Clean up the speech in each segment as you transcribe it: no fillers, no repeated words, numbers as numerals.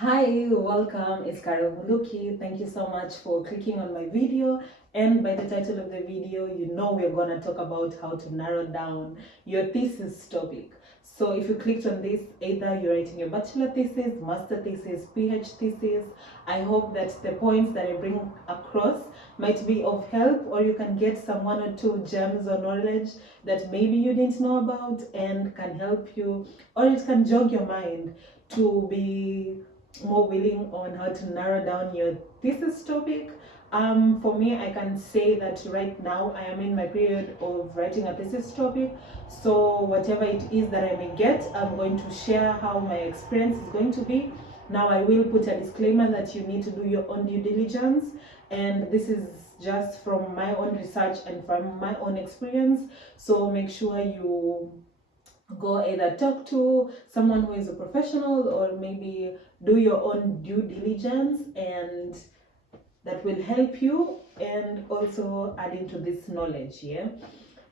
Hi, welcome. It's Carole Muluki. Thank you so much for clicking on my video. And by the title of the video, you know we're going to talk about how to narrow down your thesis topic. So if you clicked on this, either you're writing your bachelor thesis, master thesis, PhD thesis, I hope that the points that I bring across might be of help, or you can get some one or two gems or knowledge that maybe you didn't know about and can help you, or it can jog your mind to be more willing on how to narrow down your thesis topic. For me, I can say that right now I am in my period of writing a thesis topic. So whatever it is that I may get, I'm going to share how my experience is going to be. Now I will put a disclaimer that you need to do your own due diligence, and this is just from my own research and from my own experience. So make sure you go either talk to someone who is a professional, or maybe do your own due diligence, and that will help you and also add into this knowledge. Yeah,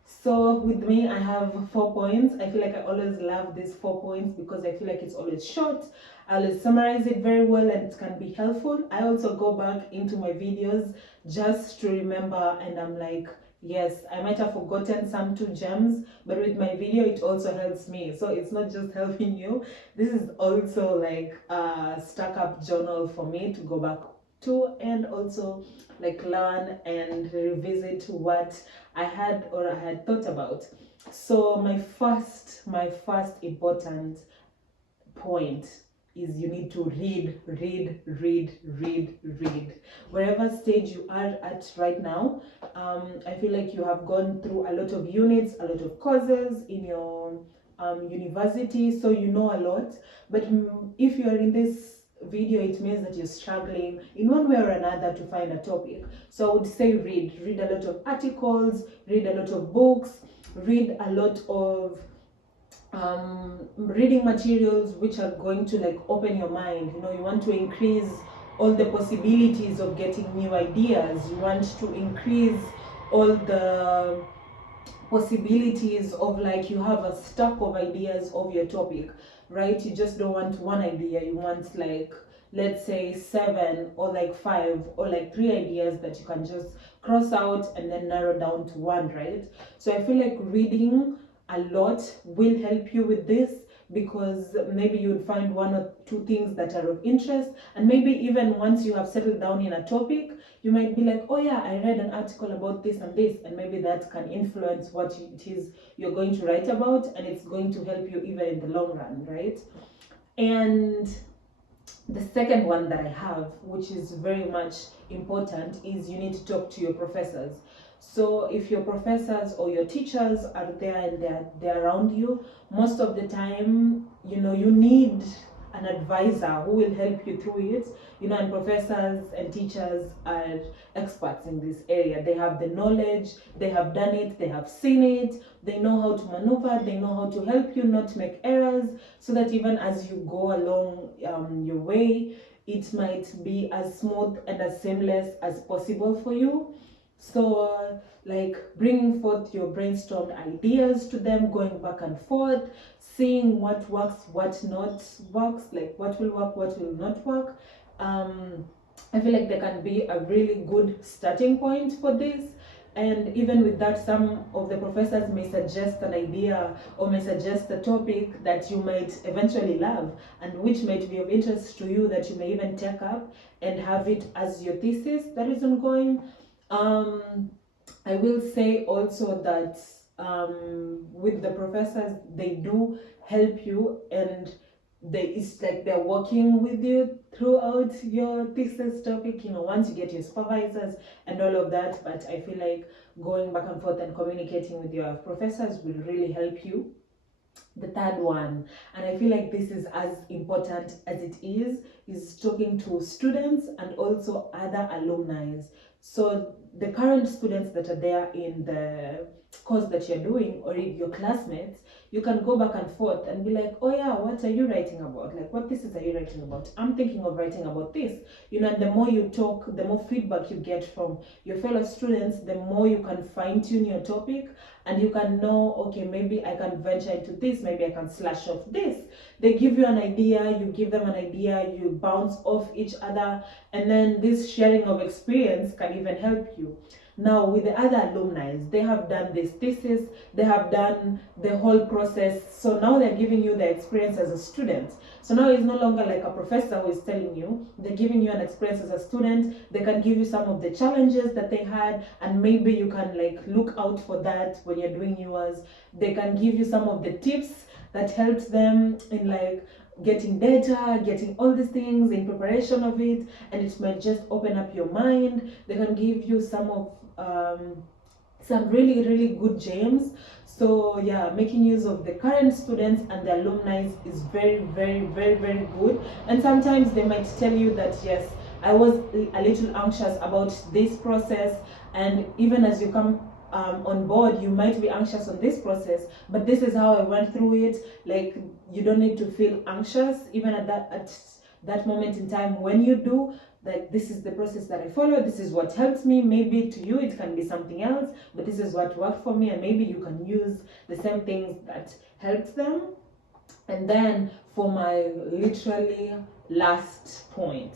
so with me, I have 4 points. I feel like I always love these 4 points because I feel like it's always short. I'll summarize it very well and it can be helpful. I also go back into my videos just to remember, and I'm like, yes, I might have forgotten some two gems, but with my video, it also helps me. So it's not just helping you. This is also like a stuck up journal for me to go back to, and also like learn and revisit what I had or I had thought about. So my first important point is you need to read. Wherever stage you are at right now, I feel like you have gone through a lot of units, a lot of courses in your university, so you know a lot. But if you are in this video, it means that you're struggling in one way or another to find a topic. So I would say read a lot of articles, read a lot of books, read a lot of reading materials which are going to like open your mind. You know, you want to increase all the possibilities of getting new ideas. You want to increase all the possibilities of, like, you have a stack of ideas of your topic, right? You just don't want one idea, you want, like, let's say 7 or like 5 or like 3 ideas that you can just cross out and then narrow down to one, right? So I feel like reading a lot will help you with this, because maybe you would find 1 or 2 things that are of interest, and maybe even once you have settled down in a topic, you might be like, oh yeah, I read an article about this and this, and maybe that can influence what it is you're going to write about, and it's going to help you even in the long run, right? And the second one that I have, which is very much important, is you need to talk to your professors. So if your professors or your teachers are there and they're around you, most of the time, you know, you need an advisor who will help you through it. You know, and professors and teachers are experts in this area. They have the knowledge, they have done it, they have seen it, they know how to maneuver, they know how to help you not make errors, so that even as you go along your way, it might be as smooth and as seamless as possible for you. So like bringing forth your brainstormed ideas to them, going back and forth, seeing what works, what not works, like what will work, what will not work. I feel like there can be a really good starting point for this. And even with that, some of the professors may suggest an idea or may suggest a topic that you might eventually love, and which might be of interest to you, that you may even take up and have it as your thesis that is ongoing. I will say also that with the professors, they do help you, and it's like they're working with you throughout your thesis topic, you know, once you get your supervisors and all of that. But I feel like going back and forth and communicating with your professors will really help you. The third one, and I feel like this is as important as it is talking to students and also other alumni. So the current students that are there in the course that you're doing, or your classmates, you can go back and forth and be like, oh yeah, what are you writing about? Like, what thesis are you writing about? I'm thinking of writing about this. And the more you talk, the more feedback you get from your fellow students, the more you can fine tune your topic, and you can know, okay, maybe I can venture into this, maybe I can slash off this. They give you an idea, you give them an idea, you bounce off each other, and then this sharing of experience can even help you. Now, with the other alumni, they have done this thesis, they have done the whole process, so now they're giving you the experience as a student. So now it's no longer like a professor who is telling you, they're giving you an experience as a student. They can give you some of the challenges that they had, and maybe you can like look out for that when you're doing yours. They can give you some of the tips that helped them in like getting data, getting all these things in preparation of it, and it might just open up your mind. They can give you some really good gems. So yeah, making use of the current students and the alumni is very good. And sometimes they might tell you that yes, I was a little anxious about this process, and even as you come on board, you might be anxious on this process, but this is how I went through it. Like, you don't need to feel anxious even at that moment in time. When you do, like, this is the process that I follow, this is what helps me. Maybe to you it can be something else, but this is what worked for me, and maybe you can use the same things that helped them. And then for my literally last point,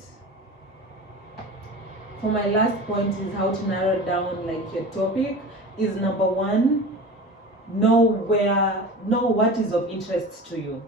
is how to narrow down like your topic. Is number one, know what is of interest to you.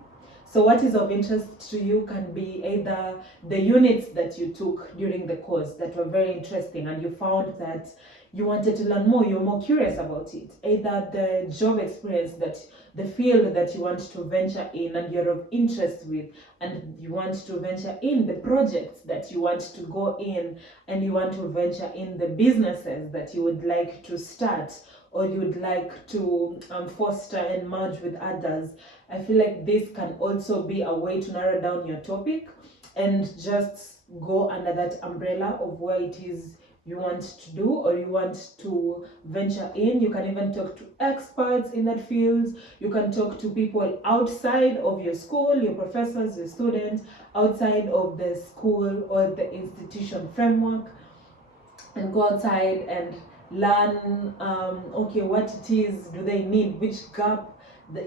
So what is of interest to you can be either the units that you took during the course that were very interesting and you found that you wanted to learn more, you're more curious about it. Either the job experience, that the field that you want to venture in and you're of interest with, and you want to venture in the projects that you want to go in, and you want to venture in the businesses that you would like to start, or you would like to foster and merge with others. I feel like this can also be a way to narrow down your topic and just go under that umbrella of where it is you want to do or you want to venture in. You can even talk to experts in that field. You can talk to people outside of your school, your professors, your students, outside of the school or the institution framework, and go outside and learn, okay, what it is do they need, which gap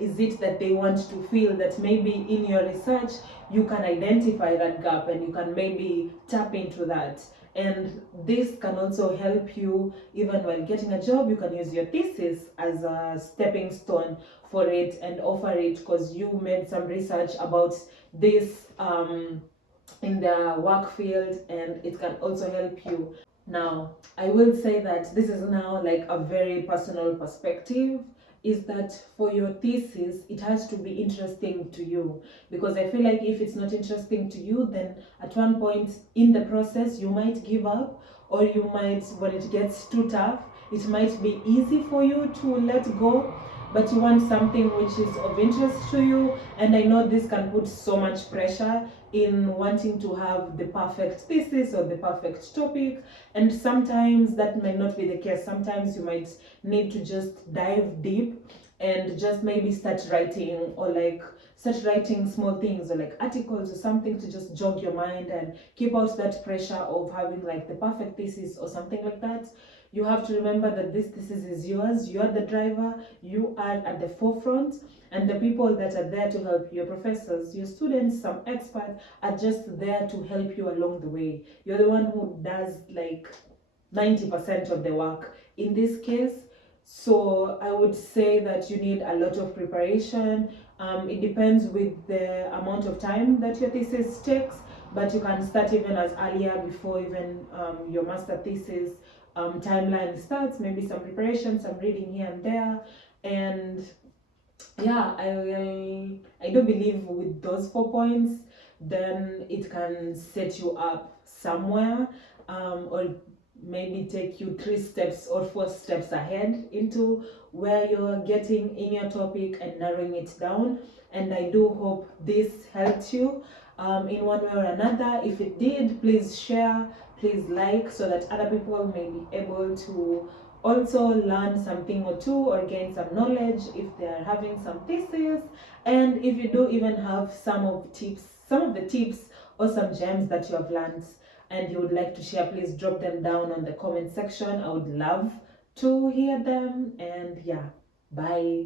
is it that they want to fill, that maybe in your research you can identify that gap and you can maybe tap into that. And this can also help you even while getting a job. You can use your thesis as a stepping stone for it and offer it because you made some research about this in the work field, and it can also help you. Now, I will say that this is now like a very personal perspective, is that for your thesis, it has to be interesting to you. Because I feel like if it's not interesting to you, then at one point in the process, you might give up, or you might, when it gets too tough, it might be easy for you to let go, but you want something which is of interest to you. And I know this can put so much pressure in wanting to have the perfect thesis or the perfect topic, and sometimes that might not be the case. Sometimes you might need to just dive deep and just maybe start writing, or like start writing small things or like articles or something to just jog your mind and keep out that pressure of having like the perfect thesis or something like that. You have to remember that this thesis is yours. You are the driver, you are at the forefront, and the people that are there to help you, your professors, your students, some experts, are just there to help you along the way. You're the one who does like 90% of the work in this case. So I would say that you need a lot of preparation. It depends with the amount of time that your thesis takes, but you can start even as earlier, before even your master thesis timeline starts. Maybe some preparation, some reading here and there. And yeah, I do believe with those 4 points, then it can set you up somewhere, or maybe take you 3 steps or 4 steps ahead into where you're getting in your topic and narrowing it down. And I do hope this helped you in one way or another. If it did, please share, please like, so that other people may be able to also learn something or two or gain some knowledge if they are having some thesis. And if you do even have some of the tips or some gems that you have learned and you would like to share, please drop them down on the comment section. I would love to hear them. And yeah, bye.